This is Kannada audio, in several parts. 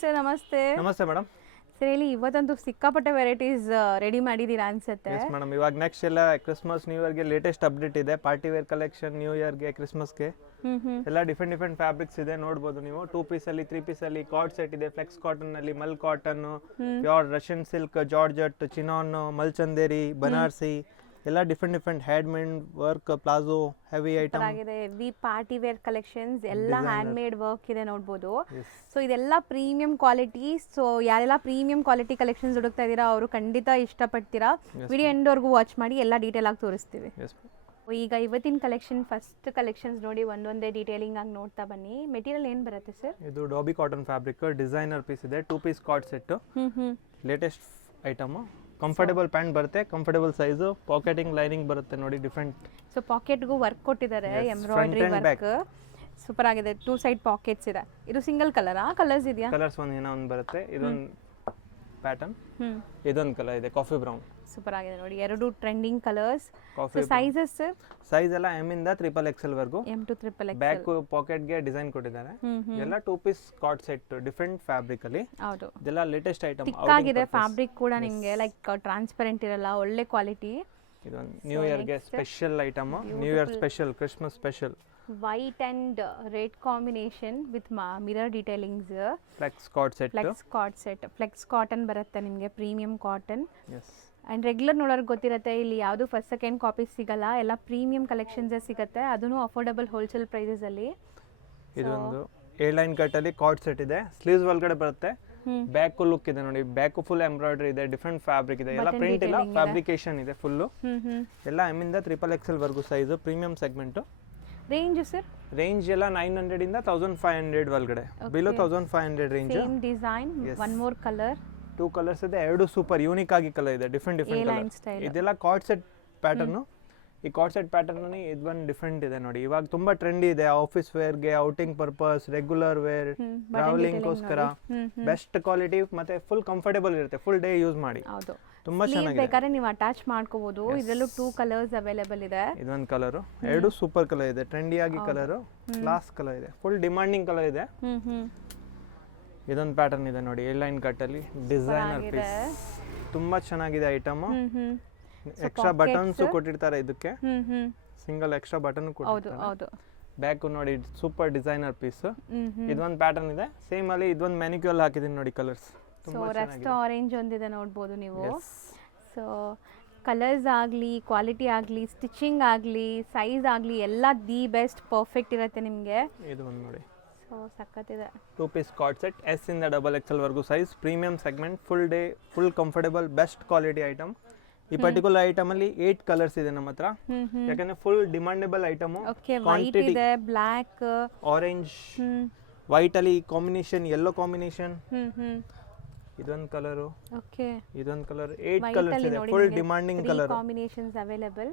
ಸರ್ ನಮಸ್ತೆ. ನಮಸ್ತೆ ಮೇಡಮ್. ಸರ್ ಹೇಳಿ, ಇವತ್ತಂತೂ ಸಿಕ್ಕಾಪಟ್ಟೆ ವೆರೈಟೀಸ್ ರೆಡಿ ಮಾಡಿದ್ದೀರಾ ಅನ್ಸುತ್ತೆ. ಎಸ್ ಮೇಡಮ್, ಇವಾಗ ನೆಕ್ಸ್ಟ್ ಎಲ್ಲ ಕ್ರಿಸ್ಮಸ್ ನ್ಯೂ ಇಯರ್ಗೆ ಲೇಟೆಸ್ಟ್ ಅಪ್ಡೇಟ್ ಇದೆ. ಪಾರ್ಟಿ ವೇರ್ ಕಲೆಕ್ಷನ್ ನ್ಯೂ ಇಯರ್ಗೆ ಕ್ರಿಸ್ಮಸ್ಗೆ ಎಲ್ಲ ಡಿಫ್ರೆಂಟ್ ಫ್ಯಾಬ್ರಿಕ್ಸ್ ಇದೆ, ನೋಡ್ಬೋದು ನೀವು. 2 ಪೀಸಲ್ಲಿ 3 ಪೀಸಲ್ಲಿ ಕಾರ್ಡ್ ಸೆಟ್ ಇದೆ. ಫ್ಲೆಕ್ಸ್ ಕಾಟನ್ನಲ್ಲಿ ಮಲ್ cotton, pure Russian silk, georgette, chinon, ಮಲ್ಚಂದೇರಿ, ಬನಾರಸಿ ಎಲ್ಲ different hand made work, palazzo, heavy item ಆಗಿದೆ. ಹೆವಿ ಪಾರ್ಟಿ ವೇರ್ ಕಲೆಕ್ಷನ್ಸ್ ಎಲ್ಲ ಹ್ಯಾಂಡ್ ಮೇಡ್ ವರ್ಕ್ ಇದೆ, ನೋಡ್ಬೋದು. ಸೊ ಇದೆಲ್ಲ ಪ್ರೀಮಿಯಂ ಕ್ವಾಲಿಟಿ. ಸೊ ಯಾರೆಲ್ಲ ಪ್ರೀಮಿಯಂ ಕ್ವಾಲಿಟಿ ಕಲೆಕ್ಷನ್ಸ್ ಹುಡುಕ್ತಾ ಇದ್ದೀರಾ ಅವರು ಖಂಡಿತ ಇಷ್ಟಪಡ್ತೀರಾ. ವಿಡಿಯೋ ಎಂಡ್ವರೆಗೂ ವಾಚ್ ಮಾಡಿ, ಎಲ್ಲ ಡೀಟೇಲ್ ಆಗಿ ತೋರಿಸ್ತೀವಿ. ಈಗ ಇವತ್ತಿನ ಕಲೆಕ್ಷನ್, ಫಸ್ಟ್ ಕಲೆಕ್ಷನ್ಸ್ ನೋಡಿ, ಒಂದೊಂದೇ ಡೀಟೇಲಿಂಗ್ ಆಗಿ ನೋಡ್ತಾ ಬನ್ನಿ. ಮೆಟೀರಿಯಲ್ ಏನು ಬರುತ್ತೆ ಸರ್? ಇದು dobby cotton fabric, designer piece ಇದೆ. 2 piece co-ord set, latest item. Comfortable pant ಬರುತ್ತೆ, ಕಂಫರ್ಟಬಲ್ ಸೈಜು, ಪಾಕೆಟಿಂಗ್ ಲೈನಿಂಗ್ ಬರುತ್ತೆ ನೋಡಿ, ಡಿಫ್ರೆಂಟ್. ಸೊ ಪಾಕೆಟ್ಗೂ ವರ್ಕ್ ಕೊಟ್ಟಿದ್ದಾರೆ, ಎಂಬ್ರಾಯ್ಡ್ರಿ ವರ್ಕ್ ಸೂಪರ್ ಆಗಿದೆ. 2 ಸೈಡ್ ಪಾಕೆಟ್ಸ್ ಇದೆ. ಇದು ಸಿಂಗಲ್ ಕಲರಾ, ಕಲರ್ಸ್ ಇದೆಯಾ? ಕಲರ್ಸ್ ಒಂದು ಬರುತ್ತೆ. ಇದೊಂದು ಪ್ಯಾಟರ್ನ್, ಇದೊಂದು ಕಲರ್ ಇದೆ, ಕಾಫಿ ಬ್ರೌನ್. ಸೂಪರ್ ಆಗಿದೆ ನೋಡಿ, ಎರಡು ಟ್ರೆಂಡಿಂಗ್ ಕಲರ್ಸ್. ಸೈಜಸ್ ಸೈಜ್ ಎಲ್ಲ ಎಮ್ ಇಂದ XXL ವರೆಗೂ, M to XXL. Back pocket ಗೆ ಡಿಸೈನ್ ಕೊಟ್ಟಿದ್ದಾರೆ. ಎಲ್ಲ 2 piece co-ord set, different fabric ಅಲ್ಲಿ. ಹೌದು, ಇದೆಲ್ಲ ಲೇಟೆಸ್ಟ್ ಐಟಮ್. ಥಿಕ್ ಆಗಿದೆ ಫ್ಯಾಬ್ರಿಕ್ ಕೂಡ, ನಿಮಗೆ ಲೈಕ್ ಟ್ರಾನ್ಸ್ಪರೆಂಟ್ ಇರಲ್ಲ, ಒಳ್ಳೆ ಕ್ವಾಲಿಟಿ. ಇದೊಂದು ನ್ಯೂ ಇಯರ್ ಗೆ special item, new year special, Christmas special. White and red combination with mirror detailings. Flax co-ord set, flax co-ord set, flax cotton ಬರುತ್ತೆ ನಿಮಗೆ, premium cotton. Yes, and regular ನೋಡೋರಿಗೆ ಗೊತ್ತಿರುತ್ತೆ, ಇಲ್ಲಿ ಯಾವುದು ಫಸ್ಟ್ ಸೆಕೆಂಡ್ ಕಾಪೀಸ್ ಸಿಗಲ್ಲ, ಎಲ್ಲ ಪ್ರೀಮಿಯಂ ಕಲೆಕ್ಷನ್ಸೇ ಸಿಗುತ್ತೆ, ಅದೂ ಅಫೋರ್ಡಬಲ್ ಹೋಲ್ಸೇಲ್ ಪ್ರೈಸಲ್ಲಿ. ಇದೊಂದು ಎ ಲೈನ್ ಕಟ್ ಅಲ್ಲಿ ಕಾರ್ಡ್ ಸೆಟ್ ಇದೆ. ಸ್ಲೀವ್ಸ್ ಒಳಗಡೆ ಬರುತ್ತೆ, ಬ್ಯಾಕ್ ಲುಕ್ ಇದೆ ನೋಡಿ, ಬ್ಯಾಕ್ ಫುಲ್ ಎಂಬ್ರಾಯ್ಡ್ರಿ ಇದೆ, ಡಿಫರೆಂಟ್ ಫ್ಯಾಬ್ರಿಕ್ ಇದೆ, ಎಲ್ಲ ಪ್ರಿಂಟ್ ಇಲ್ಲ, ಫ್ಯಾಬ್ರಿಕೇಶನ್ ಇದೆ ಫುಲ್. ಎಲ್ಲ ಎಮ್ ಇಂದ XXL ವರೆಗೂ size, premium segment. Range sir? Range ಎಲ್ಲ 900 ಇಂದ 1500 ಒಳಗಡೆ, below 1500 range. Same design, one more colour. 2 colours ಇದೆ, ಎರಡು ಸೂಪರ್ ಯೂನಿಕ್ ಆಗಿ ಕಲರ್ ಇದೆ, ಡಿಫರೆಂಟ್ ಕಲರ್. ಇದೆಲ್ಲ ಕಾರ್ಡ್ ಸೆಟ್ ಪ್ಯಾಟರ್ನ್. ಈ ಕಾರ್ಡ್ ಸೆಟ್ ಪ್ಯಾಟರ್ನ್ ಇದು ಒಂದು ಡಿಫರೆಂಟ್ ಇದೆ ನೋಡಿ, ಇವಾಗ ತುಂಬಾ ಟ್ರೆಂಡಿ ಇದೆ. ಆಫೀಸ್ ವೇರ್ ಗೆ, outing purpose, regular wear, travelling ಗೋಸ್ಕರ ಬೆಸ್ಟ್ ಕ್ವಾಲಿಟಿ, ಮತ್ತೆ ಫುಲ್ ಕಂಫರ್ಟೇಬಲ್ ಇರುತ್ತೆ, ಫುಲ್ ಡೇ ಯೂಸ್ ಮಾಡಿ. ಹೌದು, ತುಂಬಾ ಚೆನ್ನಾಗಿದೆ. ಬೇಕಾದ್ರೆ ನೀವು ಅಟ್ಯಾಚ್ ಮಾಡ್ಕೋಬಹುದು. ಇದರಲ್ಲೂ 2 ಕಲರ್ಸ್ ಅವೈಲೇಬಲ್ ಇದೆ. ಇದೊಂದು ಕಲರ್, ಎರಡು ಸೂಪರ್ ಕಲರ್ ಇದೆ, ಟ್ರೆಂಡಿ ಆಗಿ ಕಲರ್, ಕ್ಲಾಸ್ ಕಲರ್ ಇದೆ, ಫುಲ್ ಡಿಮಾಂಡಿಂಗ್ ಕಲರ್ ಇದೆ. ಇದೊಂದು ಪ್ಯಾಟರ್ನ್ ಇದೆ ನೋಡಿ, ಎ ಲೈನ್ ಕಟ್ ಅಲ್ಲಿ ಡಿಸೈನರ್ ಪೀಸ್, ತುಂಬಾ ಚೆನ್ನಾಗಿದೆ ಐಟಮ್. ಎಕ್ಸ್ಟ್ರಾ ಬಟನ್ಸ್ ಕೊಟ್ಟಿರ್ತಾರೆ ಇದಕ್ಕೆ, ಸಿಂಗಲ್ ಎಕ್ಸ್ಟ್ರಾ ಬಟನ್ ಕೊಟ್ಟಿರ್ತಾರೆ. ಬ್ಯಾಕ್ ನೋಡಿ, ಸೂಪರ್ ಡಿಸೈನರ್ ಪೀಸ್. ಇದೊಂದು ಪ್ಯಾಟರ್ನ್ ಇದೆ, ಸೇಮ್ ಅಲ್ಲಿ ಇದೊಂದು ಮ್ಯಾನಿಕ್ಯೂರ್ ಹಾಕಿದೀನಿ ನೋಡಿ, ಕಲರ್ಸ್ ತುಂಬಾ ಚೆನ್ನಾಗಿದೆ. ಸೊ ಆರೆಂಜ್ ಒಂದಿದೆ, ನೋಡಬಹುದು ನೀವು. ಸೊ ಕಲರ್ಸ್ ಆಗಲಿ, ಕ್ವಾಲಿಟಿ ಆಗಲಿ, ಸ್ಟಿಚಿಂಗ್ ಆಗಲಿ, ಸೈಜ್ ಆಗಲಿ, ಎಲ್ಲ ದಿ ಬೆಸ್ಟ್, ಪರ್ಫೆಕ್ಟ್ ಇರುತ್ತೆ ನಿಮಗೆ. ಇದು ಒಂದು ನೋಡಿ, ಸೊ ಸಕ್ಕತ್ತಿದೆ. 2 ಪೀಸ್ ಕಾರ್ಡ್ ಸೆಟ್, S ಇಂದ XXL ವರೆಗೂ size, premium segment, full day, full comfortable, best quality item. ಈ ಪರ್ಟಿಕ್ಯುಲರ್ ಐಟಮ್ ಅಲ್ಲಿ 8 ಕಲರ್ಸ್ ಇದೆ ನಮ್ಮ ಹತ್ರ, ಯಾಕಂದ್ರೆ ಫುಲ್ ಡಿಮಾಂಡೇಬಲ್ ಐಟಮ್. ವೈಟ್ ಇದೆ, ಬ್ಲಾಕ್, ಆರೆಂಜ್, ವೈಟ್ ಅಲ್ಲಿ ಕಾಂಬಿನೇಷನ್, ಯೆಲ್ಲೋ ಕಾಂಬಿನೇಷನ್. ಇದೊಂದು ಕಲರ್, ಇದೊಂದು ಕಲರ್, 8 ಕಲರ್ಸ್ ಇದೆ, full demanding colour combinations available.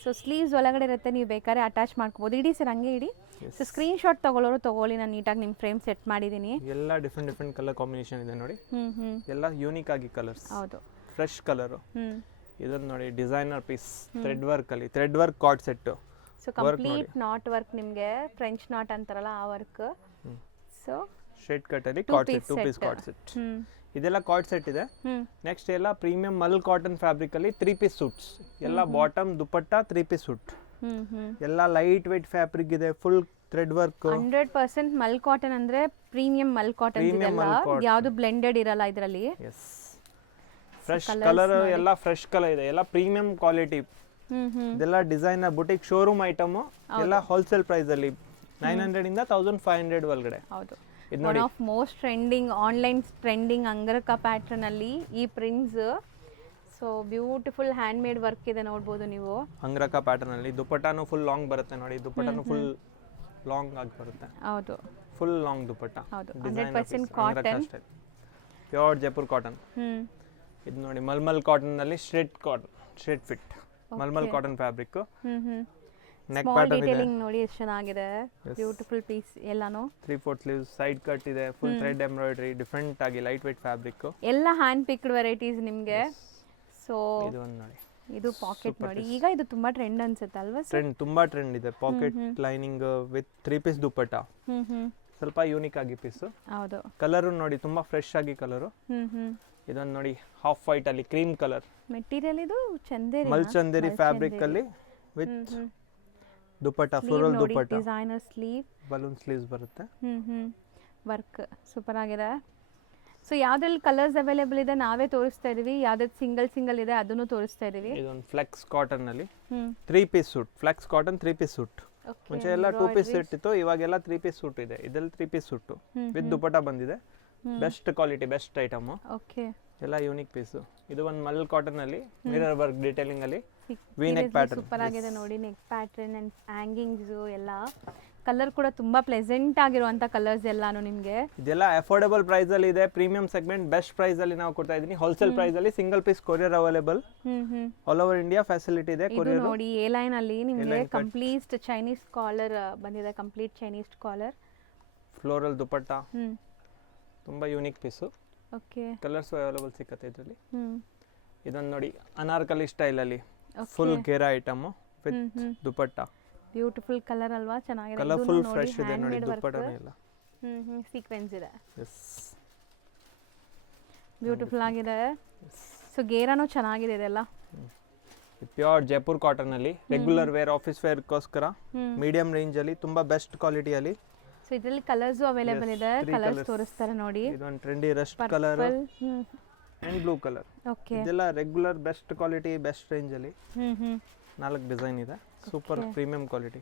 So sleeves ಒಳಗಡೆ ಇರುತ್ತೆ, ನೀವು ಬೇಕಾದ್ರೆ ಅಟ್ಯಾಚ್ ಮಾಡ್ಕೋಬಹುದು. ಇಡಿ ಸರ್, ಹಂಗೆ ಇಡಿ. ಸೊ ಸ್ಕ್ರೀನ್ ಶಾಟ್ ತಗೊಳ್ಳೋರು ತಗೊಳ್ಳಿ, ನಾನು ನೀಟಾಗಿ ನಿಮ್ಮ ಫ್ರೇಮ್ ಸೆಟ್ ಮಾಡಿದ್ದೀನಿ. ಎಲ್ಲ ಡಿಫರೆಂಟ್ ಕಲರ್ ಕಾಂಬಿನೇಷನ್ ಇದೆ ನೋಡಿ, ಎಲ್ಲ ಯೂನಿಕ್ ಆಗಿ ಕಲರ್ಸ್. ಹೌದು, ಫ್ರೆಶ್ ಕಲರ್. ಇದನ್ನ ನೋಡಿ, ಡಿಸೈನರ್ ಪೀಸ್, ಥ್ರೆಡ್ ವರ್ಕ್ ಅಲ್ಲಿ, thread work co-ord set. So complete knot work, ನಿಮಗೆ ಫ್ರೆಂಚ್ ನಾಟ್ ಅಂತಾರಲ್ಲ ಆ ವರ್ಕ್. ಸೊ ಸ್ಟ್ರೇಟ್ ಕಟ್ ಅಲ್ಲಿ co-ord set, 2 piece co-ord set. ಇದೆಲ್ಲ ಕಾರ್ಡ್ ಸೆಟ್ ಇದೆ. ನೆಕ್ಸ್ಟ್ ಎಲ್ಲ ಪ್ರೀಮಿಯಂ ಮಲ್ ಕಾಟನ್ ಫ್ಯಾಬ್ರಿಕ್ ಅಲ್ಲಿ 3 ಪೀಸ್ ಸೂಟ್ಸ್, ಎಲ್ಲ ಬಾಟಮ್, ದುಪಟ್ಟ, 3 ಪೀಸ್ ಸೂಟ್. ಎಲ್ಲ ಲೈಟ್ ವೇಟ್ ಫ್ಯಾಬ್ರಿಕ್ ಇದೆ, full thread work. 100% mul cotton ಅಂದ್ರೆ ಪ್ರೀಮಿಯಂ ಮಲ್ ಕಾಟನ್ ಇದೆಲ್ಲ, ಯಾವುದು ಬ್ಲೆಂಡೆಡ್ ಇರಲ್ಲ ಇದರಲ್ಲಿ. ಫ್ರೆಶ್ ಕಲರ್, ಎಲ್ಲ ಫ್ರೆಶ್ ಕಲರ್ ಇದೆ, ಎಲ್ಲ ಪ್ರೀಮಿಯಂ ಕ್ವಾಲಿಟಿ. ಇದೆಲ್ಲ ಡಿಸೈನರ್ ಬುಟಿಕ್ ಶೋರೂಮ್ ಐಟಮ್, ಎಲ್ಲ ಹೋಲ್ಸೇಲ್ ಪ್ರೈಸ್ ಅಲ್ಲಿ 900 ಇಂದ 1500 ಒಳಗಡೆ. ಹೌದು, one of most trending, online trending angrakha pattern ಅಲ್ಲಿ ಈ prints. So beautiful hand made work ಇದೆ, ನೋಡಬಹುದು ನೀವು. ಅಂಗರಕ ಪ್ಯಾಟರ್ನ್ ಅಲ್ಲಿ ದುಪಟ್ಟಾನು ಫುಲ್ ಲಾಂಗ್ ಬರುತ್ತೆ ನೋಡಿ, ದುಪಟ್ಟಾನು ಫುಲ್ ಲಾಂಗ್ ಆಗಿ ಬರುತ್ತೆ. ಹೌದು, ಫುಲ್ ಲಾಂಗ್ ದುಪಟ್ಟ. ಹೌದು, 100% ಕಾಟನ್, ಪ್ಯೂರ್ ಜೈಪುರ್ ಕಾಟನ್. ಇದು ನೋಡಿ, ಮಲ್ಮಲ್ ಕಾಟನ್ ನಲ್ಲಿ straight cotton, straight fit mulmul cotton fabric. Neck pattern ಇದೆ ನೋಡಿ, ಎಷ್ಟು ಚೆನ್ನಾಗಿದೆ, ಬ್ಯೂಟಿಫುಲ್ ಪೀಸ್ ಎಲ್ಲಾನು. 3/4 ಸ್ಲೀವ್ಸ್, ಸೈಡ್ ಕಟ್ ಇದೆ, ಫುಲ್ ಥ್ರೆಡ್ ಎಂಬ್ರಾಯ್ಡರಿ, ಡಿಫರೆಂಟ್ ಆಗಿ ಲೈಟ್ ವೇಟ್ ಫ್ಯಾಬ್ರಿಕ್, ಎಲ್ಲ ಹ್ಯಾಂಡ್ ಪಿಕ್ಡ್ ವೆರೈಟೀಸ್ ನಿಮಗೆ. ಸೊ ಇದು ಒಂದು ನೋಡಿ, ಇದು ಪಾಕೆಟ್ ನೋಡಿ, ಈಗ ಇದು ತುಂಬಾ ಟ್ರೆಂಡ್ ಅನ್ಸುತ್ತೆ ಅಲ್ವಾ ಸರ್? ಟ್ರೆಂಡ್, ತುಂಬಾ ಟ್ರೆಂಡ್ ಇದೆ. Pocket lining with 3 piece dupatta, ಸ್ವಲ್ಪ ಯೂನಿಕ್ ಆಗಿ ಪೀಸು. ಹೌದು. ಕಲರು ನೋಡಿ ತುಂಬಾ ಫ್ರೆಶ್ ಆಗಿ ಕಲರು. ಇದೊಂದು ನೋಡಿ ಹಾಫ್ ವೈಟ್ ಅಲ್ಲಿ ಕ್ರೀಮ್ ಕಲರ್. ಮೆಟೀರಿಯಲ್ ಇದು ಚಂದೇರಿ ಮಲ್ಚಂದೇರಿ ಫ್ಯಾಬ್ರಿಕ್ ಅಲ್ಲಿ with dupatta, floral dupatta, designer sleeve, balloon sleeves ಬರುತ್ತೆ. ವರ್ಕ್ ಸೂಪರ್ ಆಗಿದೆ. ಸೊ ಯಾವ್ದ್ರಲ್ಲಿ ಕಲರ್ಸ್ ಅವೈಲೇಬಲ್ ಇದೆ ನಾವೇ ತೋರಿಸ್ತಾ ಇದೀವಿ, ಯಾವ್ದಾದ್ರು ಸಿಂಗಲ್ ಇದೆ ಅದನ್ನು ತೋರಿಸ್ತಾ ಇದೀವಿ. ಇದೊಂದು ಫ್ಲೆಕ್ಸ್ ಕಾಟನ್ ಅಲ್ಲಿ 3 piece suit, flax cotton 3 piece suit. ಮುಂಚೆ ಎಲ್ಲ 2 ಪೀಸ್ ಸೆಟ್ ಇತ್ತು, ಇವಾಗೆಲ್ಲ 3 ಪೀಸ್ ಸೂಟ್ ಇದೆ. ಇದರಲ್ಲಿ 3 ಪೀಸ್ ಸೂಟ್ ವಿತ್ ದುಪಟ್ಟ ಬಂದಿದೆ. Best quality, best item. Okay, ಎಲ್ಲ ಯೂನಿಕ್ ಪೀಸ್. ಇದು ಒಂದು ಮಲ್ ಕಾಟನ್ ಅಲ್ಲಿ ಮಿರರ್ ವರ್ಕ್ ಡಿಟೇಲಿಂಗ್ ಅಲ್ಲಿ ವಿ ನೆಕ್ ಪ್ಯಾಟರ್ನ್. ಸೂಪರ್ ಆಗಿದೆ ನೋಡಿ, ನೆಕ್ ಪ್ಯಾಟರ್ನ್ ಅಂಡ್ ಹ್ಯಾಂಗಿಂಗ್ಸ್ ಎಲ್ಲ. ಕಲರ್ ಕೂಡ ತುಂಬಾ ಪ್ಲೆಸೆಂಟ್ ಆಗಿರುವಂತ ಕಲರ್ಸ್ ಎಲ್ಲಾನು ನಿಮಗೆ. ಇದೆಲ್ಲ ಅಫೋರ್ಡಬಲ್ ಪ್ರೈಸ್ ಅಲ್ಲಿ ಇದೆ, ಪ್ರೀಮಿಯಂ ಸೆಗ್ಮೆಂಟ್, ಬೆಸ್ಟ್ ಪ್ರೈಸ್ ಅಲ್ಲಿ ನಾವು ಕೊಡ್ತಾ ಇದೀನಿ. ಹೋಲ್ಸೇಲ್ ಪ್ರೈಸ್ ಅಲ್ಲಿ single piece courier available, all over India facility ಇದೆ. ಕೊರಿಯರ್ ನೋಡಿ ಎ ಲೈನ್ ಅಲ್ಲಿ ನಿಮಗೆ ಕಂಪ್ಲೀಟ್ ಚೈನೀಸ್ ಕಾಲರ್ ಬಂದಿದೆ, complete Chinese collar, floral dupatta. ತುಂಬಾ unique piece. Okay, colours available ಸಿಗುತ್ತೆ ಇದರಲ್ಲಿ. ಇದನ್ನ ನೋಡಿ ಅನಾರ್ಕಲಿ ಸ್ಟೈಲ್ ಅಲ್ಲಿ full ghera item with dupatta. Beautiful colour ಅಲ್ವಾ, ಚೆನ್ನಾಗಿದೆ. ಕಲರ್ ಫುಲ್ ಫ್ರೆಶ್ ಇದೆ ನೋಡಿ, ದುಪಟ್ಟನ ಎಲ್ಲ ಸೀಕ್ವೆನ್ಸ್ ಇದೆ. ಎಸ್, ಬ್ಯೂಟಿಫುಲ್ ಆಗಿದೆ. ಸೊ ಗೇರಾನು ಚೆನ್ನಾಗಿದೆ ಇದೆಲ್ಲ. ಪ್ಯೂರ್ ಜೈಪುರ್ ಕಾಟನ್ ಅಲ್ಲಿ ರೆಗ್ಯುಲರ್ ವೇರ್, ಆಫೀಸ್ ವೇರ್ ಗೋಸ್ಕರ ಮೀಡಿಯಂ ರೇಂಜ್ ಅಲ್ಲಿ ತುಂಬಾ ಬೆಸ್ಟ್ ಕ್ವಾಲಿಟಿ ಅಲ್ಲಿ. ಸೊ ಇದರಲ್ಲಿ ಕಲರ್ಸ್ ಅವೈಲೇಬಲ್ ಇದೆ, ಕಲರ್ಸ್ ತೋರಿಸ್ತಾರೆ ನೋಡಿ. ಇದೊಂದು trendy rust colour and blue colour. Okay, ಇದೆಲ್ಲ regular best quality, best range ಅಲ್ಲಿ 4 ಡಿಸೈನ್ ಇದೆ. Super premium quality.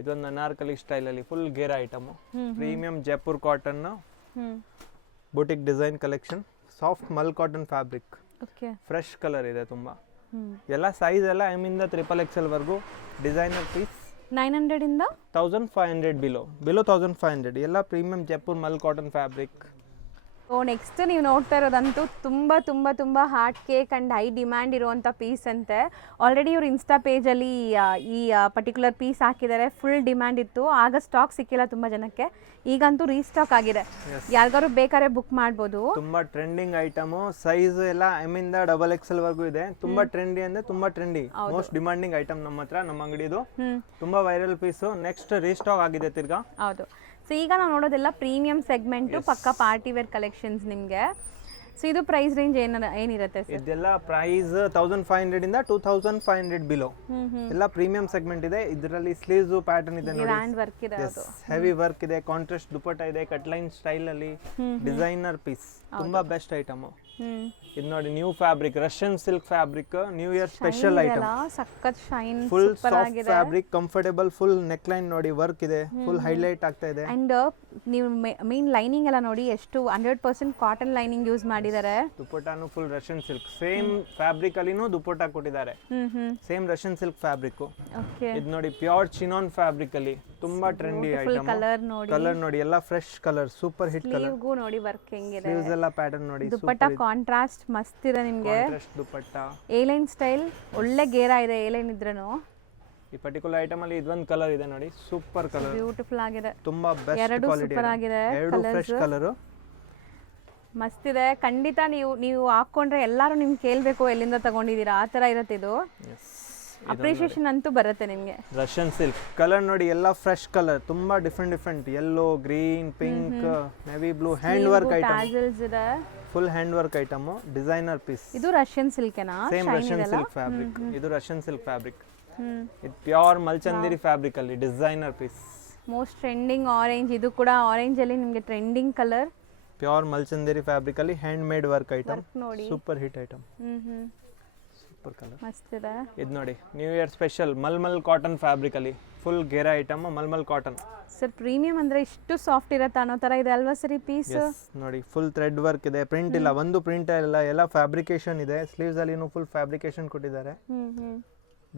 ಇದೊಂದು ಅನಾರ್ಕಲಿ ಸ್ಟೈಲ್ ಅಲ್ಲಿ full ghera item, premium Jaipur cotton boutique design collection, soft ಮಲ್ cotton fabric. Okay, fresh colour ಇದೆ ತುಂಬಾ. ಎಲ್ಲ ಸೈಜ್ ಎಲ್ಲ ಎಮ್ ಇಂದ XXL ವರೆಗೂ. ಡಿಸೈನರ್ ಪೀಸ್ 900 ಇಂದ 1500 ಬಿಲೋ 1500. ಎಲ್ಲ ಪ್ರೀಮಿಯಂ ಜೈಪುರ್ ಮಲ್ ಕಾಟನ್ ಫ್ಯಾಬ್ರಿಕ್. ಓ, ನೆಕ್ಸ್ಟ್ ನೀವು ನೋಡ್ತಾ ಇರೋದಂತೂ ತುಂಬ ತುಂಬ ತುಂಬ heart cake and high demand ಇರುವಂಥ ಪೀಸ್ ಅಂತೆ. ಆಲ್ರೆಡಿ ಇವ್ರು ಇನ್ಸ್ಟಾ ಪೇಜಲ್ಲಿ ಈ ಪರ್ಟಿಕ್ಯುಲರ್ ಪೀಸ್ ಹಾಕಿದ್ದಾರೆ. ಫುಲ್ ಡಿಮ್ಯಾಂಡ್ ಇತ್ತು, ಆಗ ಸ್ಟಾಕ್ ಸಿಕ್ಕಿಲ್ಲ ತುಂಬ ಜನಕ್ಕೆ, ಈಗಂತೂ ರೀಸ್ಟಾಕ್ ಆಗಿದೆ. ಯಾರಿಗಾರು ಬೇಕಾದ್ರೆ ಬುಕ್ ಮಾಡ್ಬೋದು. ತುಂಬಾ ಟ್ರೆಂಡಿಂಗ್ ಐಟಮ್, ಸೈಜ್ ಎಲ್ಲ ಎಮ್ ಇಂದ XXL ವರೆಗೂ ಇದೆ. ತುಂಬಾ ಟ್ರೆಂಡಿ ಅಂದ್ರೆ ತುಂಬಾ ಟ್ರೆಂಡಿ, ಮೋಸ್ಟ್ ಡಿಮಾಂಡಿಂಗ್ ಐಟಮ್ ನಮ್ಮ ಹತ್ರ, ನಮ್ಮ ಅಂಗಡಿದು. ತುಂಬಾ ವೈರಲ್ ಪೀಸು. ನೆಕ್ಸ್ಟ್ ರೀಸ್ಟಾಕ್ ಆಗಿದೆ ತಿರ್ಗಾ. ಹೌದು. ಸೊ ಈಗ ನಾವು ನೋಡೋದೆಲ್ಲ ಪ್ರೀಮಿಯಂ ಸೆಗ್ಮೆಂಟು, ಪಕ್ಕ ಪಾರ್ಟಿ ವೇರ್ ಕಲೆಕ್ಷನ್ಸ್ ನಿಮಗೆ. ಸೊ ಇದು ಪ್ರೈಸ್ ರೇಂಜ್ ಏನಿರುತ್ತೆ ಸರ್? ಇದೆಲ್ಲ ಪ್ರೈಸ್ 1500 ಇಂದ 2500 ಬಿಲೋ. ಎಲ್ಲ ಪ್ರೀಮಿಯಂ ಸೆಗ್ಮೆಂಟ್ ಇದೆ. ಇದರಲ್ಲಿ ಸ್ಲೀವ್ಸ್ ಪ್ಯಾಟರ್ನ್ ಇದೆ ನೋಡಿ, ಗ್ರ್ಯಾಂಡ್ ವರ್ಕ್ ಇದೆ, ಹೆವಿ ವರ್ಕ್ ಇದೆ, ಕಾಂಟ್ರಾಸ್ಟ್ ದುಪಟ್ಟ ಇದೆ, ಕಟ್ ಲೈನ್ ಸ್ಟೈಲ್ ಅಲ್ಲಿ ಡಿಸೈನರ್ ಪೀಸ್. ತುಂಬಾ ಬೆಸ್ಟ್ ಐಟಮ್. ಇದು ನೋಡಿ new fabric, Russian silk fabric, new year special item. ಸಖತ್ shine, full soft fabric, comfortable, full neck line ನೋಡಿ ವರ್ಕ್ ಇದೆ, ಫುಲ್ ಹೈಲೈಟ್ ಆಗ್ತಾ ಇದೆ. ಅಂಡ್ ನೀವು ಮೇನ್ ಲೈನಿಂಗ್ ಎಲ್ಲ ನೋಡಿ ಎಷ್ಟು 100% ಕಾಟನ್ ಲೈನಿಂಗ್ ಯೂಸ್ ಮಾಡಿದ್ದಾರೆ. ದುಪಟ್ಟಾನು full Russian silk, same fabric ಅಲ್ಲಿನೂ ದುಪಟ್ಟ ಕೊಟ್ಟಿದ್ದಾರೆ, ಸೇಮ್ ರಷ್ಯನ್ ಸಿಲ್ಕ್ ಫ್ಯಾಬ್ರಿಕ್. ಇದು ನೋಡಿ ಪ್ಯೂರ್ ಚಿನಾನ್ ಫ್ಯಾಬ್ರಿಕ್ ಅಲ್ಲಿ ತುಂಬಾ ಟ್ರೆಂಡಿ ಐಟಮ್. ಕಲರ್ ನೋಡಿ ಎಲ್ಲ fresh colour, super hit colour. ಸ್ಲೀವ್ಗೂ ನೋಡಿ ವರ್ಕ್ ಹೆಂಗಿದೆ, ಸ್ಲೀವ್ಸ್ ಎಲ್ಲ ಪ್ಯಾಟರ್ನ್ ನೋಡಿ. ದುಪಟ್ಟ ಕಾಂಟ್ರಾಸ್ಟ್ ಮಸ್ತ್ ಇದೆ ನಿಮಗೆ. Contrast dupatta, A line style, ಒಳ್ಳೆ ಗೇರಾ ಇದೆ ಎ ಲೈನ್ ಇದ್ರೂನು. ಈ ಪರ್ಟಿಕ್ಯುಲರ್ ಐಟಮ್ ಅಲ್ಲಿ ಇದೊಂದು ಕಲರ್ ಇದೆ ನೋಡಿ, ಸೂಪರ್ ಕಲರ್, ಬ್ಯೂಟಿಫುಲ್ ಆಗಿದೆ. ತುಂಬಾ ಬೆಸ್ಟ್ ಕ್ವಾಲಿಟಿ, ಸೂಪರ್ ಆಗಿದೆ, ಎರಡು ಫ್ರೆಶ್ ಕಲರ್, ಮಸ್ತ್ ಇದೆ. ಖಂಡಿತ ನೀವು ಹಾಕೊಂಡ್ರೆ ಎಲ್ಲರೂ ನಿಮ್ಗೆ ಕೇಳಬೇಕು ಎಲ್ಲಿಂದ ತಗೊಂಡಿದ್ದೀರಾ, ಆ ಥರ ಇರುತ್ತೆ ಇದು. ಅಪ್ರಿಷಿಯೇಷನ್ ಅಂತೂ ಬರುತ್ತೆ ನಿಮಗೆ. ರಷ್ಯನ್ ಸಿಲ್ಕ್ ಕಲರ್ ನೋಡಿ, ಎಲ್ಲ ಫ್ರೆಶ್ ಕಲರ್, ತುಂಬಾ different yellow, green, pink, navy blue, hand work item, tassels ಇದೆ, full hand work item, designer piece. ಇದು ರಷ್ಯನ್ ಸಿಲ್ಕ್ನಾ? Same Russian silk fabric. ಇದು ರಷ್ಯನ್ ಸಿಲ್ಕ್ ಫ್ಯಾಬ್ರಿಕ್. ಇದು ಪ್ಯೂರ್ ಮಲ್ಚಂದೇರಿ ಫ್ಯಾಬ್ರಿಕ್ ಅಲ್ಲಿ designer piece. Most trending orange, ಇದು ಕೂಡ ಆರೆಂಜ್ ಅಲ್ಲಿ ನಿಮಗೆ ಟ್ರೆಂಡಿಂಗ್ ಕಲರ್. ಪ್ಯೂರ್ ಮಲ್ಚಂದೇರಿ ಫ್ಯಾಬ್ರಿಕ್ ಅಲ್ಲಿ hand made work item, super hit item, super colour, ಮಸ್ತ್ ಇದೆ. ಇದು ನೋಡಿ ನ್ಯೂ ಇಯರ್ ಸ್ಪೆಷಲ್ ಮಲ್ಮಲ್ ಕಾಟನ್ ಫ್ಯಾಬ್ರಿಕ್ ಅಲ್ಲಿ full ghera item, mulmul cotton. Sir premium ಅಂದ್ರೆ ಇಷ್ಟು ಸಾಫ್ಟ್ ಇರುತ್ತೆ ಅನ್ನೋ ತರ ಇದೆ ಅಲ್ವಾ ಸರ್ ಈ ಪೀಸ್? ನೋಡಿ ಫುಲ್ ಥ್ರೆಡ್ ವರ್ಕ್ ಇದೆ, ಪ್ರಿಂಟ್ ಇಲ್ಲ, ಒಂದು ಪ್ರಿಂಟ್ ಇಲ್ಲ, ಎಲ್ಲ ಫ್ಯಾಬ್ರಿಕೇಶನ್ ಇದೆ. ಸ್ಲೀವ್ಸ್ ಅಲ್ಲಿನೂ ಫುಲ್ ಫ್ಯಾಬ್ರಿಕೇಶನ್ ಕೊಟ್ಟಿದ್ದಾರೆ.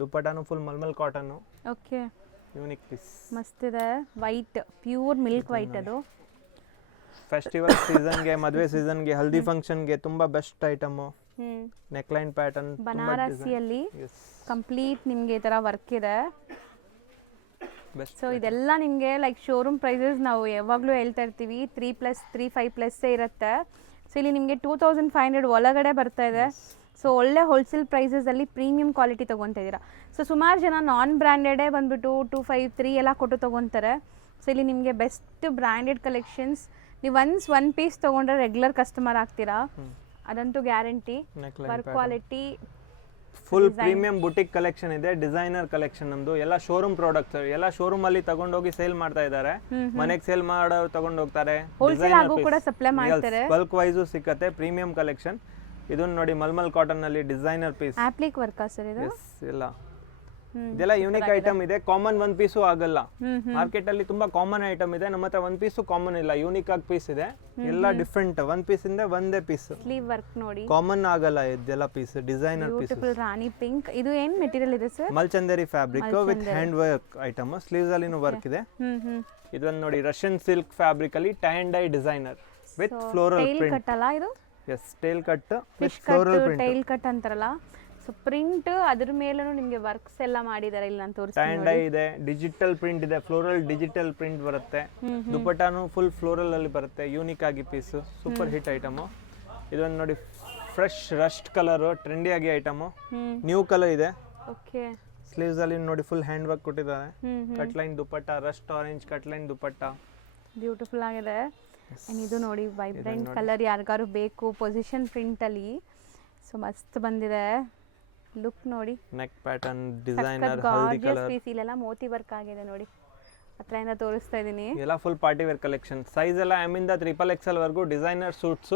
ದುಪಟ್ಟಾನು full mulmul cotton. Okay, unique piece, ಮಸ್ತ್ ಇದೆ. White, pure milk white. ಅದು ಫೆಸ್ಟಿವಲ್ ಸೀಸನ್ಗೆ, ಮದುವೆ ಸೀಸನ್ಗೆ, ಹಲ್ದಿ ಫಂಕ್ಷನ್ಗೆ ತುಂಬಾ best item. Neck line pattern, ಬನಾರಸಿಯಲ್ಲಿ ಕಂಪ್ಲೀಟ್ ನಿಮಗೆ ಈ ತರ ವರ್ಕ್ ಇದೆ. ಸೊ ಇದೆಲ್ಲ ನಿಮಗೆ ಲೈಕ್ ಶೋರೂಮ್ ಪ್ರೈಸಸ್ ನಾವು ಯಾವಾಗಲೂ ಹೇಳ್ತಾ ಇರ್ತೀವಿ, 3+, 5+ ಇರುತ್ತೆ. ಸೊ ಇಲ್ಲಿ ನಿಮಗೆ 2500 ಒಳಗಡೆ ಬರ್ತಾ ಇದೆ. ಸೊ ಒಳ್ಳೆ ಹೋಲ್ಸೇಲ್ ಪ್ರೈಸಸಲ್ಲಿ ಪ್ರೀಮಿಯಂ ಕ್ವಾಲಿಟಿ ತೊಗೊತಾ ಇದ್ದೀರಾ. ಸೊ ಸುಮಾರು ಜನ ನಾನ್ ಬ್ರ್ಯಾಂಡೆಡೇ ಬಂದುಬಿಟ್ಟು 253 ಎಲ್ಲ ಕೊಟ್ಟು ತೊಗೊತಾರೆ. ಸೊ ಇಲ್ಲಿ ನಿಮಗೆ ಬೆಸ್ಟ್ ಬ್ರ್ಯಾಂಡೆಡ್ ಕಲೆಕ್ಷನ್ಸ್. ನೀವು ಒನ್ ಪೀಸ್ ತೊಗೊಂಡ್ರೆ ರೆಗ್ಯುಲರ್ ಕಸ್ಟಮರ್ ಆಗ್ತೀರಾ, ಅದಂತೂ guarantee. Work quality full premium boutique collection ಇದೆ, ಡಿಸೈನರ್ ಕಲೆಕ್ಷನ್ ನಮ್ದು. ಎಲ್ಲ ಶೋರೂಮ್ ಪ್ರಾಡಕ್ಟ್ಸ್, ಎಲ್ಲ ಶೋರೂಮ್ ಅಲ್ಲಿ ತಗೊಂಡೋಗಿ ಸೇಲ್ ಮಾಡ್ತಾ ಇದ್ದಾರೆ. ಮನೆಗೆ ಸೇಲ್ ಮಾಡೋರು ತಗೊಂಡು ಹೋಗ್ತಾರೆ. ಹೋಲ್ಸೇಲ್ ಆಗು ಕೂಡ ಸಪ್ಲೈ ಮಾಡ್ತಾರೆ. ಬಲ್ಕ್ ವೈಸು ಸಿಕ್ಕತ್ತೆ. Premium collection. ಇದನ್ನ ನೋಡಿ ಮಲ್ಮಲ್ ಕಾಟನ್ ನಲ್ಲಿ designer piece. Applique work sir ಇದು. ಇಲ್ಲ ಇದೆಲ್ಲ ಯೂನಿಕ್ ಐಟಮ್ ಇದೆ. ಕಾಮನ್ ಒನ್ ಪೀಸು ಆಗಲ್ಲ. ಮಾರ್ಕೆಟ್ ಅಲ್ಲಿ ತುಂಬಾ ಕಾಮನ್ ಐಟಮ್ ಇದೆ, ನಮ್ಮ ಹತ್ರ ಒನ್ ಪೀಸು ಕಾಮನ್ ಇಲ್ಲ, ಯೂನಿಕ್ ಆಗಿ ಪೀಸ್ ಇದೆ. ಎಲ್ಲ ಡಿಫ್ರೆಂಟ್. ಒನ್ ಪೀಸ್ ಇಂದ ಒಂದೇ ಪೀಸ್. ಸ್ಲೀವ್ ವರ್ಕ್ ನೋಡಿ, ಕಾಮನ್ ಆಗಲ್ಲ ಇದೆಲ್ಲ piece. Designer piece. Beautiful rani pink. ಇದು ಏನ್ ಮೆಟೀರಿಯಲ್ ಇದೆ sir? ಮಲ್ಚಂದೇರಿ fabric with hand work item. Sleeves ಅಲ್ಲಿನೂ ವರ್ಕ್ ಇದೆ. ಇದನ್ನ ನೋಡಿ ರಷ್ಯನ್ ಸಿಲ್ಕ್ ಫ್ಯಾಬ್ರಿಕ್ ಅಲ್ಲಿ tie and dye designer with floral print. Cut ಅಲ್ಲ ಇದು? Yes, tail cut with fish floral cut, print. Tail cut ಅಂತಾರಲ್ಲ. ಸೊ ಪ್ರಿಂಟ್ ಅದ್ರ ಮೇಲೂ ನಿಮಗೆ ವರ್ಕ್ಸ್ ಎಲ್ಲ ಮಾಡಿದ್ದಾರೆ. ಇಲ್ಲಿ ನಾನು ಟೈ ತೋರಿಸ್ತೀನಿ ಅಂಡ್ ಡೈ ಇದೆ, ಡಿಜಿಟಲ್ ಪ್ರಿಂಟ್ ಇದೆ, ಫ್ಲೋರಲ್ ಡಿಜಿಟಲ್ ಪ್ರಿಂಟ್ ಬರುತ್ತೆ. ದುಪಟ್ಟಾನು ಫುಲ್ ಫ್ಲೋರಲ್ ಅಲ್ಲಿ ಬರುತ್ತೆ. ಯೂನಿಕ್ ಆಗಿ ಪೀಸ್, ಸೂಪರ್ ಹಿಟ್ ಐಟಮ್. ಇದೊಂದು ನೋಡಿ ಫ್ರೆಶ್ ರಸ್ಟ್ ಕಲರ್, ಟ್ರೆಂಡಿ ಆಗಿ ಐಟಮ್. ನ್ಯೂ ಕಲರ್ ಇದೆ. ಓಕೆ. ಸ್ಲೀವ್ಸ್ ಅಲ್ಲಿ ನೋಡಿ ಫುಲ್ ಹ್ಯಾಂಡ್ ವರ್ಕ್ ಕೊಟ್ಟಿದ್ದಾರೆ. Cut line dupatta, Rust orange cut line dupatta. Beautiful ಆಗಿದೆ. ಇದು ನೋಡಿ ವೈಬ್ರೆಂಟ್ ಕಲರ್ ಯಾರಿಗಾರು ಬೇಕು ಪೊಸಿಷನ್ ಪ್ರಿಂಟ್ ಅಲ್ಲಿ. ಸೊ ಮಸ್ತ್ ಬಂದಿದೆ. ಲುಕ್ ನೋಡಿ, neck pattern designer haldi colour piece. ಇಲ್ಲೆಲ್ಲ ಮೋತಿ ವರ್ಕ್ ಆಗಿದೆ ನೋಡಿ, ಹತ್ರದಿಂದ ತೋರಿಸ್ತಾ ಇದೀನಿ. ಎಲ್ಲ full party wear collection. Size ಎಲ್ಲ ಎಮ್ ಇಂದ XXL ವರೆಗೂ ಡಿಸೈನರ್ ಸೂಟ್ಸ್.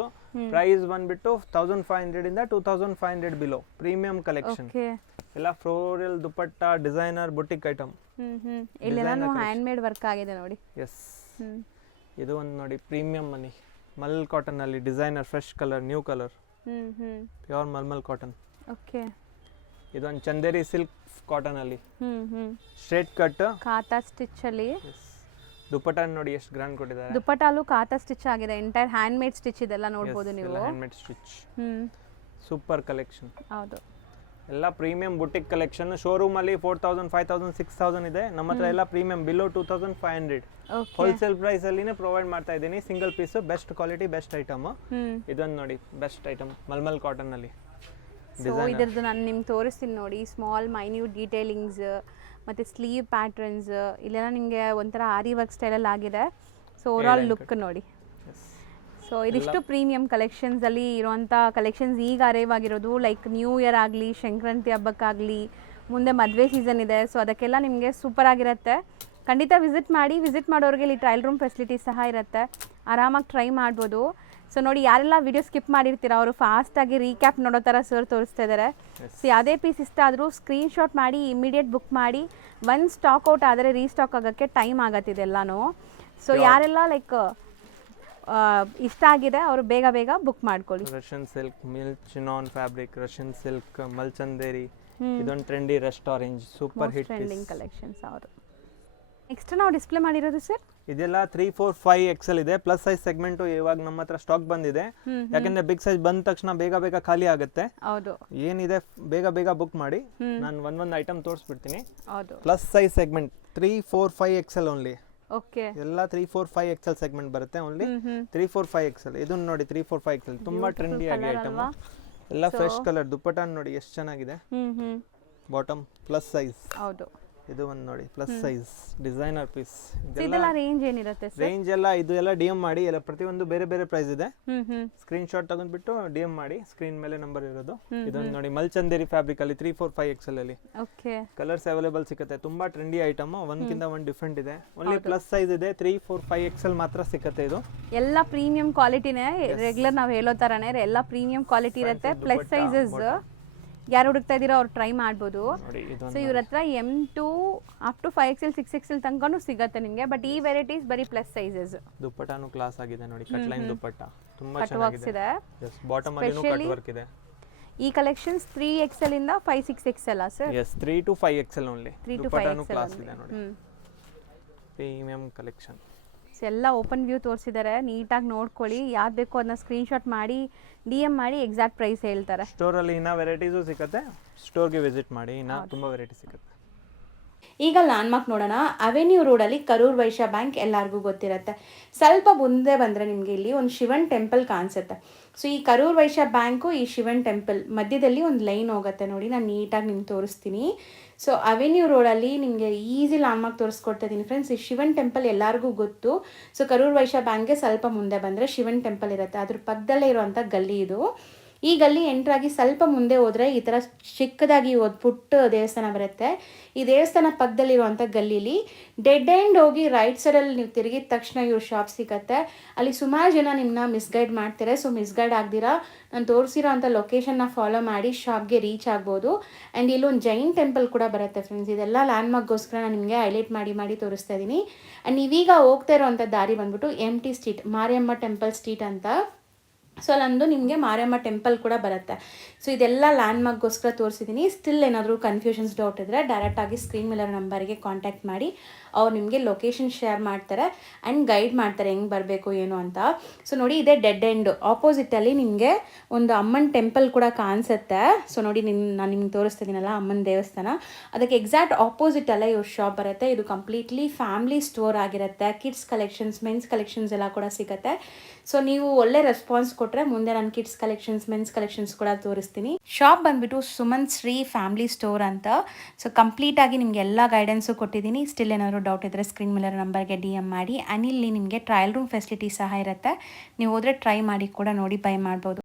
ಪ್ರೈಸ್ ಬಂದ್ಬಿಟ್ಟು 1500 ಇಂದ 2500 ಬಿಲೋ. Premium collection. ಎಲ್ಲ floral dupatta, designer boutique item. ಇಲ್ಲೆಲ್ಲಾನು ಹ್ಯಾಂಡ್ ಮೇಡ್ ವರ್ಕ್ ಆಗಿದೆ ನೋಡಿ. ಎಸ್. ಇದು ಒಂದು ನೋಡಿ ಪ್ರೀಮಿಯಂ ಮನಿ ಮಲ್ ಕಾಟನ್ ಅಲ್ಲಿ designer fresh colour, new colour, pure mulmul cotton. Okay. ಇದೊಂದು ಚಂದೇರಿ ಸಿಲ್ಕ್ ಕಾಟನ್ ಅಲ್ಲಿ ಸ್ಟ್ರೇಟ್ ಕಟ್ ಕಾತಾ ಸ್ಟಿಚ್ ಅಲ್ಲಿ. ದುಪಟ್ಟ ನೋಡಿ ಎಷ್ಟು ಗ್ರ್ಯಾಂಡ್ ಕೊಟ್ಟಿದ್ದಾರೆ. ದುಪಟ್ಟಾಲು ಕಾತಾ ಸ್ಟಿಚ್ ಆಗಿದೆ. ಎಂಟೈರ್ ಹ್ಯಾಂಡ್ ಮೇಡ್ ಸ್ಟಿಚ್ ಇದೆಲ್ಲ ನೋಡಬಹುದು ನೀವು. Hand made stitch. Super collection. ಹೌದು. ಎಲ್ಲ ಪ್ರೀಮಿಯಂ ಬುಟಿಕ್ ಕಲೆಕ್ಷನ್. ಶೋರೂಮ್ ಅಲ್ಲಿ 4000, 5000, 6000 ಇದೆ. ನಮ್ಮ ಹತ್ರ ಎಲ್ಲ ಪ್ರೀಮಿಯಂ ಬಿಲೋ 2500. ಹೋಲ್ಸೇಲ್ ಪ್ರೈಸ್ ಅಲ್ಲಿನೇ ಪ್ರೊವೈಡ್ ಮಾಡ್ತಾ ಇದ್ದೀನಿ. Single piece, best quality, best item. ಇದೊಂದು ನೋಡಿ ಬೆಸ್ಟ್ ಐಟಮ್ ಮಲ್ಮಲ್ ಕಾಟನ್ ಅಲ್ಲಿ. ಸೊ ಇದ್ರದ್ದು ನಾನು ನಿಮ್ಗೆ ತೋರಿಸ್ತೀನಿ ನೋಡಿ. ಸ್ಮಾಲ್ ಮೈನ್ಯೂಟ್ ಡೀಟೇಲಿಂಗ್ಸ್ ಮತ್ತು ಸ್ಲೀವ್ ಪ್ಯಾಟ್ರನ್ಸ್ ಇಲ್ಲೆಲ್ಲ ನಿಮಗೆ ಒಂಥರ ಆರಿ ವರ್ಕ್ ಸ್ಟೈಲಲ್ಲಿ ಆಗಿದೆ. ಸೊ ಓವರಾಲ್ ಲುಕ್ ನೋಡಿ. ಸೊ ಇದಿಷ್ಟು ಪ್ರೀಮಿಯಂ ಕಲೆಕ್ಷನ್ಸಲ್ಲಿ ಇರುವಂಥ ಕಲೆಕ್ಷನ್ಸ್ ಈಗ ಅರೈವ್ ಆಗಿರೋದು. ಲೈಕ್ ನ್ಯೂ ಇಯರ್ ಆಗಲಿ, ಸಂಕ್ರಾಂತಿ ಹಬ್ಬಕ್ಕಾಗಲಿ, ಮುಂದೆ ಮದುವೆ ಸೀಸನ್ ಇದೆ. ಸೊ ಅದಕ್ಕೆಲ್ಲ ನಿಮಗೆ ಸೂಪರ್ ಆಗಿರುತ್ತೆ. ಖಂಡಿತ ವಿಸಿಟ್ ಮಾಡಿ. ವಿಸಿಟ್ ಮಾಡೋರಿಗೆ ಇಲ್ಲಿ ಟ್ರಯಲ್ ರೂಮ್ ಫೆಸಿಲಿಟೀಸ್ ಸಹ ಇರುತ್ತೆ, ಆರಾಮಾಗಿ ಟ್ರೈ ಮಾಡ್ಬೋದು. ಸೊ ನೋಡಿ, ಯಾರೆಲ್ಲ ವಿಡಿಯೋ ಸ್ಕಿಪ್ ಮಾಡಿರ್ತೀರ ಅವರು ಫಾಸ್ಟಾಗಿ ರೀಕ್ಯಾಪ್ ನೋಡೋ ಥರ ಸರ್ ತೋರಿಸ್ತಾ ಇದ್ದಾರೆ. ಸೊ ಯಾವುದೇ ಪೀಸ್ ಇಷ್ಟ ಆದರೂ ಸ್ಕ್ರೀನ್ಶಾಟ್ ಮಾಡಿ ಇಮಿಡಿಯೇಟ್ ಬುಕ್ ಮಾಡಿ. ಒನ್ ಸ್ಟಾಕ್ ಔಟ್ ಆದರೆ ರೀಸ್ಟಾಕ್ ಆಗೋಕ್ಕೆ ಟೈಮ್ ಆಗತ್ತಿದೆಲ್ಲನೂ. ಸೊ ಯಾರೆಲ್ಲ ಲೈಕ್ ಇಷ್ಟ ಆಗಿದೆ ಅವರು ಬೇಗ ಬೇಗ ಬುಕ್ ಮಾಡ್ಕೊಳ್ಳಿ. ರಷ್ಯನ್ ಸಿಲ್ಕ್, ಮಿಲ್ ಚಿನಾನ್ ಫ್ಯಾಬ್ರಿಕ್, ರಷ್ಯನ್ ಸಿಲ್ಕ್, ಮಲ್ಚಂದೇರಿ. ಇದೊಂದು trendy rust orange super hit trending collections ಅವರು. ನೆಕ್ಸ್ಟ್ ನಾವು ಡಿಸ್ಪ್ಲೇ ಮಾಡಿರೋದು ಸರ್ ಇದೆಲ್ಲ 3, 4, 5 XL ಇದೆ. ಪ್ಲಸ್ ಸೈಜ್ ಸೆಗ್ಮೆಂಟ್ ಇವಾಗ ನಮ್ಮ ಹತ್ರ ಸ್ಟಾಕ್ ಬಂದಿದೆ. ಯಾಕಂದ್ರೆ ಬಿಗ್ ಸೈಜ್ ಬಂದ ತಕ್ಷಣ ಬೇಗ ಬೇಗ ಖಾಲಿ ಆಗುತ್ತೆ. ಹೌದು. ಏನಿದೆ ಬೇಗ ಬೇಗ ಬುಕ್ ಮಾಡಿ. ನಾನು ಒಂದೊಂದು ಐಟಮ್ ತೋರಿಸ್ಬಿಡ್ತೀನಿ. ಹೌದು. Plus size segment 3, 4, 5 XL only. Okay. ಎಲ್ಲ 3, 4, 5 XL ಸೆಗ್ಮೆಂಟ್ ಬರುತ್ತೆ ಓನ್ಲಿ. 3, 4, 5 XL. ಇದನ್ನ ನೋಡಿ 3, 4, 5 XL ತುಂಬಾ ಟ್ರೆಂಡಿ ಆಗಿ ಐಟಮ್. ಎಲ್ಲ ಫ್ರೆಶ್ ಕಲರ್. ದುಪಟ್ಟ ನೋಡಿ ಎಷ್ಟು ಚೆನ್ನಾಗಿದೆ. Bottom plus size. ಹೌದು. ಇದು ಒಂದು ನೋಡಿ ಪ್ಲಸ್ ಸೈಜ್ ಡಿಸೈನರ್ ಪೀಸ್. ಇದೆಲ್ಲ ರೇಂಜ್ ಏನಿರುತ್ತೆ ಸರ್? ರೇಂಜ್ ಎಲ್ಲ ಇದು ಎಲ್ಲ DM ಮಾಡಿ. ಎಲ್ಲ ಪ್ರತಿಯೊಂದು ಬೇರೆ ಬೇರೆ ಪ್ರೈಸ್ ಇದೆ. ಸ್ಕ್ರೀನ್ ಶಾಟ್ ತಗೊಂಡ್ಬಿಟ್ಟು DM ಮಾಡಿ. ಸ್ಕ್ರೀನ್ ಮೇಲೆ ನಂಬರ್ ಇರೋದು. ಇದೊಂದು ನೋಡಿ ಮಲ್ಚಂದೇರಿ ಫ್ಯಾಬ್ರಿಕ್ ಅಲ್ಲಿ 3, 4, 5 XL ಅಲ್ಲಿ. ಓಕೆ. ಕಲರ್ಸ್ ಅವೈಲೇಬಲ್ ಸಿಗುತ್ತೆ. ತುಂಬಾ ಟ್ರೆಂಡಿ ಐಟಮ್. ಒಂದ್ಕಿಂತ ಒಂದು ಡಿಫ್ರೆಂಟ್ ಇದೆ. ಓನ್ಲಿ ಪ್ಲಸ್ ಸೈಜ್ ಇದೆ. 3, 4, 5 XL ಮಾತ್ರ ಸಿಗುತ್ತೆ. ಇದು ಎಲ್ಲ ಪ್ರೀಮಿಯಂ ಕ್ವಾಲಿಟಿನೇ. ರೆಗ್ಯುಲರ್ ನಾವು ಹೇಳೋ ತರನೇ ಎಲ್ಲ ಪ್ರೀಮಿಯಂ ಕ್ವಾಲಿಟಿ ಇರುತ್ತೆ. ಪ್ಲಸ್ ಸೈಜಸ್ ಯಾರು ಹುಡುಕ್ತಾ ಇದ್ದೀರೋ ಅವ್ರು ಟ್ರೈ ಮಾಡ್ಬೋದು. ಸೊ ಇವ್ರ ಹತ್ರ M2 up to 5XL 6XL ತನಕನೂ ಸಿಗುತ್ತೆ ನಿಮಗೆ. ಬಟ್ ಈ ವೆರೈಟೀಸ್ ಬರೀ ಪ್ಲಸ್ ಸೈಜಸ್. ದುಪಟ್ಟಾನು ಕ್ಲಾಸ್ ಆಗಿದೆ ನೋಡಿ. ಕಟ್ ಲೈನ್ ದುಪಟ್ಟ ತುಂಬಾ ಕಟ್ ವರ್ಕ್ಸ್ ಇದೆ. ಎಸ್, ಬಾಟಮ್ ಅಲ್ಲಿನೂ ಕಟ್ ವರ್ಕ್ ಇದೆ. ಈ ಕಲೆಕ್ಷನ್ಸ್ 3XL ಇಂದ 5, 6XL sir? Yes, 3 to 5 XL only. ದುಪಟ್ಟಾನು ಕ್ಲಾಸ್ ಇದೆ ನೋಡಿ. Premium collection. ಸೊ ಎಲ್ಲ ಓಪನ್ ವ್ಯೂ ತೋರಿಸಿದ್ದಾರೆ. ನೀಟಾಗಿ ನೋಡ್ಕೊಳ್ಳಿ. ಯಾವ್ದು ಬೇಕೋ ಅದನ್ನ ಸ್ಕ್ರೀನ್ಶಾಟ್ ಮಾಡಿ DM ಮಾಡಿ ಎಕ್ಸಾಕ್ಟ್ ಪ್ರೈಸ್ ಹೇಳ್ತಾರೆ. ಸ್ಟೋರಲ್ಲಿ ಇನ್ನೂ ವೆರೈಟೀಸು ಸಿಗುತ್ತೆ. ಸ್ಟೋರ್ಗೆ ವಿಸಿಟ್ ಮಾಡಿ, ಇನ್ನೂ ತುಂಬ ವೆರೈಟಿ ಸಿಗುತ್ತೆ. ಈಗ ಲ್ಯಾಂಡ್ಮಾರ್ಕ್ ನೋಡೋಣ. ಅವೆನ್ಯೂ ರೋಡಲ್ಲಿ ಕರೂರ್ ವೈಶ್ಯ ಬ್ಯಾಂಕ್ ಎಲ್ಲರಿಗೂ ಗೊತ್ತಿರುತ್ತೆ. ಸ್ವಲ್ಪ ಮುಂದೆ ಬಂದರೆ ನಿಮಗೆ ಇಲ್ಲಿ ಒಂದು ಶಿವನ್ ಟೆಂಪಲ್ ಕಾಣಿಸುತ್ತೆ. ಸೊ ಈ ಕರೂರ್ ವೈಶ್ಯ ಬ್ಯಾಂಕು, ಈ ಶಿವನ್ ಟೆಂಪಲ್ ಮಧ್ಯದಲ್ಲಿ ಒಂದು ಲೈನ್ ಹೋಗುತ್ತೆ ನೋಡಿ, ನಾನು ನೀಟಾಗಿ ನಿಮ್ಗೆ ತೋರಿಸ್ತೀನಿ. ಸೊ ಅವೆನ್ಯೂ ರೋಡಲ್ಲಿ ನಿಮಗೆ ಈಸಿ ಲ್ಯಾಂಡ್ಮಾರ್ಕ್ ತೋರಿಸ್ಕೊಡ್ತಾ ಇದ್ದೀನಿ ಫ್ರೆಂಡ್ಸ್. ಈ ಶಿವನ್ ಟೆಂಪಲ್ ಎಲ್ಲರಿಗೂ ಗೊತ್ತು. ಸೊ ಕರೂರ್ ವೈಶ್ಯ ಬ್ಯಾಂಕ್ಗೆ ಸ್ವಲ್ಪ ಮುಂದೆ ಬಂದರೆ ಶಿವನ್ ಟೆಂಪಲ್ ಇರುತ್ತೆ. ಅದ್ರ ಪಕ್ಕದಲ್ಲೇ ಇರುವಂಥ ಗಲ್ಲಿ ಇದು. ಈ ಗಲ್ಲಿ ಎಂಟ್ರಾಗಿ ಸ್ವಲ್ಪ ಮುಂದೆ ಹೋದರೆ ಈ ಥರ ಚಿಕ್ಕದಾಗಿ ಒಂದು ಪುಟ್ಟ ದೇವಸ್ಥಾನ ಬರುತ್ತೆ. ಈ ದೇವಸ್ಥಾನ ಪಕ್ಕದಲ್ಲಿರುವಂಥ ಗಲ್ಲೀಲಿ ಡೆಡ್ ಎಂಡ್ ಹೋಗಿ ರೈಟ್ ಸೈಡಲ್ಲಿ ನೀವು ತಿರುಗಿದ ತಕ್ಷಣ ಇವ್ರ ಶಾಪ್ ಸಿಗುತ್ತೆ. ಅಲ್ಲಿ ಸುಮಾರು ಜನ ನಿಮ್ಮನ್ನ ಮಿಸ್ಗೈಡ್ ಮಾಡ್ತಾರೆ. ಸೊ ಮಿಸ್ಗೈಡ್ ಆಗ್ದಿರಾ ನಾನು ತೋರಿಸಿರೋ ಅಂಥ ಲೊಕೇಶನ್ನ ಫಾಲೋ ಮಾಡಿ ಶಾಪ್ಗೆ ರೀಚ್ ಆಗ್ಬೋದು. ಆ್ಯಂಡ್ ಇಲ್ಲೊಂದು ಜೈನ್ ಟೆಂಪಲ್ ಕೂಡ ಬರುತ್ತೆ ಫ್ರೆಂಡ್ಸ್. ಇದೆಲ್ಲ ಲ್ಯಾಂಡ್ಮಾರ್ಕ್ಗೋಸ್ಕರ ನಾನು ನಿಮಗೆ ಹೈಲೈಟ್ ಮಾಡಿ ತೋರಿಸ್ತಾ ಇದ್ದೀನಿ. ಆ್ಯಂಡ್ ನೀವೀಗ ಹೋಗ್ತಾ ಇರೋವಂಥ ದಾರಿ ಬಂದ್ಬಿಟ್ಟು MT street, Mariyamma temple street ಅಂತ. ಸೊ ಅಲ್ಲೊಂದು ನಿಮಗೆ ಮಾರಿಯಮ್ಮ ಟೆಂಪಲ್ ಕೂಡ ಬರುತ್ತೆ. ಸೊ ಇದೆಲ್ಲ ಲ್ಯಾಂಡ್ಮಾರ್ಕ್ಗೋಸ್ಕರ ತೋರಿಸಿದ್ದೀನಿ. ಸ್ಟಿಲ್ ಏನಾದರೂ ಕನ್ಫ್ಯೂಷನ್ಸ್ ಡೌಟ್ ಇದ್ದರೆ ಡೈರೆಕ್ಟಾಗಿ ಸ್ಕ್ರೀನ್ ಮೇಲಿರೋ ನಂಬರಿಗೆ ಕಾಂಟ್ಯಾಕ್ಟ್ ಮಾಡಿ. ಅವ್ರು ನಿಮಗೆ ಲೊಕೇಶನ್ ಶೇರ್ ಮಾಡ್ತಾರೆ ಆ್ಯಂಡ್ ಗೈಡ್ ಮಾಡ್ತಾರೆ ಹೆಂಗೆ ಬರಬೇಕು ಏನು ಅಂತ. ಸೊ ನೋಡಿ, ಇದೇ ಡೆಡ್ ಎಂಡ್ ಆಪೋಸಿಟಲ್ಲಿ ನಿಮಗೆ ಒಂದು ಅಮ್ಮನ ಟೆಂಪಲ್ ಕೂಡ ಕಾಣಿಸುತ್ತೆ. ಸೊ ನೋಡಿ, ನಾನು ನಿಮ್ಗೆ ತೋರಿಸ್ತಿದ್ದೀನಲ್ಲ ಅಮ್ಮನ ದೇವಸ್ಥಾನ, ಅದಕ್ಕೆ ಎಕ್ಸಾಕ್ಟ್ ಆಪೋಸಿಟಲ್ಲೇ ಇವ್ರ ಶಾಪ್ ಬರುತ್ತೆ. ಇದು ಕಂಪ್ಲೀಟ್ಲಿ ಫ್ಯಾಮಿಲಿ ಸ್ಟೋರ್ ಆಗಿರುತ್ತೆ. ಕಿಡ್ಸ್ ಕಲೆಕ್ಷನ್ಸ್, ಮೆನ್ಸ್ ಕಲೆಕ್ಷನ್ಸ್ ಎಲ್ಲ ಕೂಡ ಸಿಗುತ್ತೆ. ಸೊ ನೀವು ಒಳ್ಳೆ ರೆಸ್ಪಾನ್ಸ್ ಕೊಟ್ಟರೆ ಮುಂದೆ ನಾನು ಕಿಡ್ಸ್ ಕಲೆಕ್ಷನ್ಸ್, ಮೆನ್ಸ್ ಕಲೆಕ್ಷನ್ಸ್ ಕೂಡ ತೋರಿಸ್ತೀನಿ. ಶಾಪ್ ಬಂದುಬಿಟ್ಟು ಸುಮನ್ ಶ್ರೀ ಫ್ಯಾಮಿಲಿ ಸ್ಟೋರ್ ಅಂತ. ಸೊ ಕಂಪ್ಲೀಟಾಗಿ ನಿಮಗೆ ಎಲ್ಲ ಗೈಡೆನ್ಸು ಕೊಟ್ಟಿದ್ದೀನಿ. ಸ್ಟಿಲ್ ಏನಾದರೂ ಡೌಟ್ ಇದ್ದರೆ ಸ್ಕ್ರೀನ್ ಮೇಲೆ ನಂಬರ್ಗೆ DM ಮಾಡಿ. ಆ್ಯಂಡ್ ಇಲ್ಲಿ ನಿಮಗೆ ಟ್ರಯಲ್ ರೂಮ್ ಫೆಸಿಲಿಟಿ ಸಹ ಇರುತ್ತೆ. ನೀವು ಹೋದರೆ ಟ್ರೈ ಮಾಡಿ ಕೂಡ ನೋಡಿ ಬೈ ಮಾಡ್ಬೋದು.